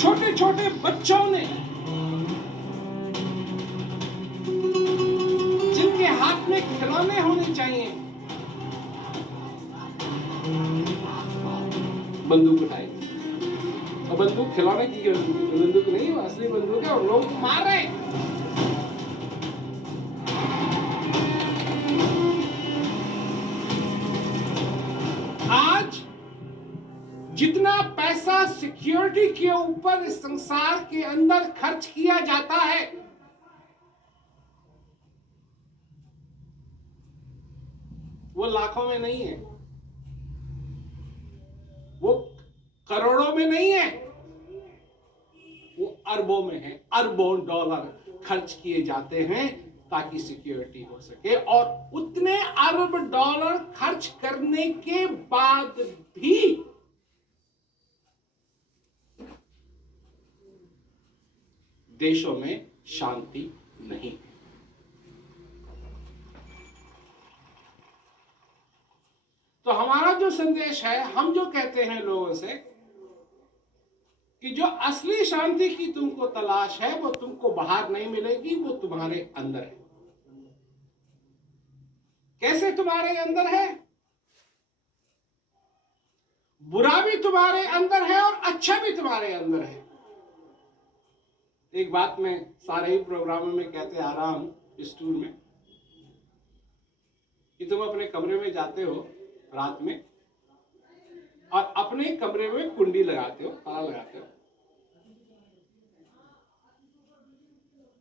छोटे छोटे बच्चों ने, जिनके हाथ में खिलौने होने चाहिए, बंदूक उठाई। और बंदूक खिलौने की बंदूक नहीं, वो असली बंदूक है और लोग मार रहे हैं। आज जितना पैसा सिक्योरिटी के ऊपर इस संसार के अंदर खर्च किया जाता है, वो लाखों में नहीं है, वो करोड़ों में नहीं है, वो अरबों में है। अरबों डॉलर खर्च किए जाते हैं ताकि सिक्योरिटी हो सके। और उतने अरब डॉलर खर्च करने के बाद भी देशों में शांति नहीं है। तो हमारा जो संदेश है, हम जो कहते हैं लोगों से कि जो असली शांति की तुमको तलाश है वो तुमको बाहर नहीं मिलेगी, वो तुम्हारे अंदर है। कैसे तुम्हारे अंदर है? बुरा भी तुम्हारे अंदर है और अच्छा भी तुम्हारे अंदर है। एक बात मैं सारे ही प्रोग्रामों में कहते आ रहा हूं इस टूर में, कि तुम अपने कमरे में जाते हो रात में और अपने कमरे में कुंडी लगाते हो, ताला लगाते हो।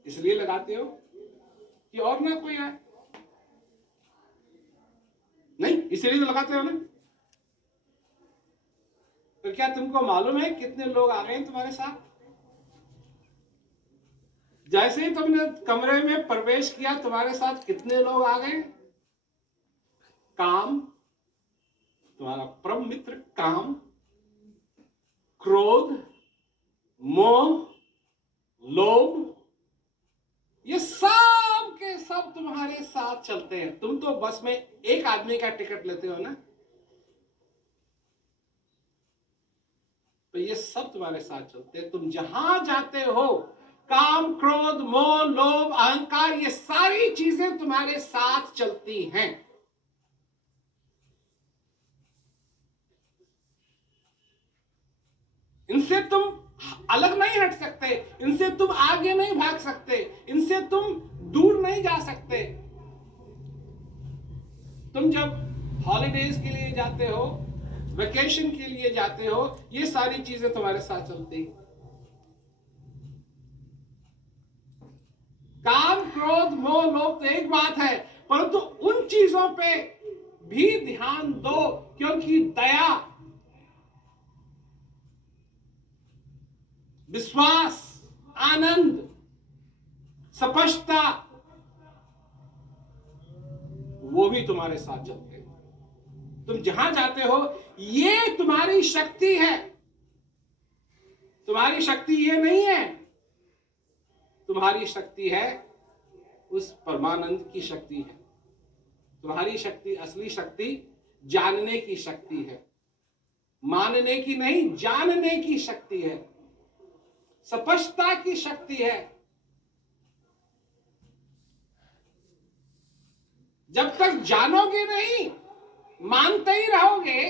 इसलिए लगाते हो कि और ना कोई आए? नहीं, इसलिए तो लगाते हो ना। तो क्या तुमको मालूम है कितने लोग आ गए हैं तुम्हारे साथ? जैसे ही तुमने कमरे में प्रवेश किया, तुम्हारे साथ कितने लोग आ गए? काम, तुम्हारा परम मित्र काम, क्रोध, मोह, लोभ, ये सब के सब तुम्हारे साथ चलते हैं। तुम तो बस में एक आदमी का टिकट लेते हो ना, तो ये सब तुम्हारे साथ चलते हैं। तुम जहां जाते हो, काम, क्रोध, मोह, लोभ, अहंकार, ये सारी चीजें तुम्हारे साथ चलती हैं। इनसे तुम अलग नहीं हट सकते, इनसे तुम आगे नहीं भाग सकते, इनसे तुम दूर नहीं जा सकते। तुम जब हॉलीडेज के लिए जाते हो, वेकेशन के लिए जाते हो, ये सारी चीजें तुम्हारे साथ चलती। काम, क्रोध, मोह, लोभ तो एक बात है, परंतु उन चीजों पे भी ध्यान दो, क्योंकि दया, विश्वास, आनंद, स्पष्टता, वो भी तुम्हारे साथ चलते हैं। तुम जहां जाते हो, ये तुम्हारी शक्ति है। तुम्हारी शक्ति ये नहीं है, तुम्हारी शक्ति है उस परमानंद की शक्ति है। तुम्हारी शक्ति, असली शक्ति जानने की शक्ति है, मानने की नहीं, जानने की शक्ति है, स्पष्टता की शक्ति है। जब तक जानोगे नहीं, मानते ही रहोगे,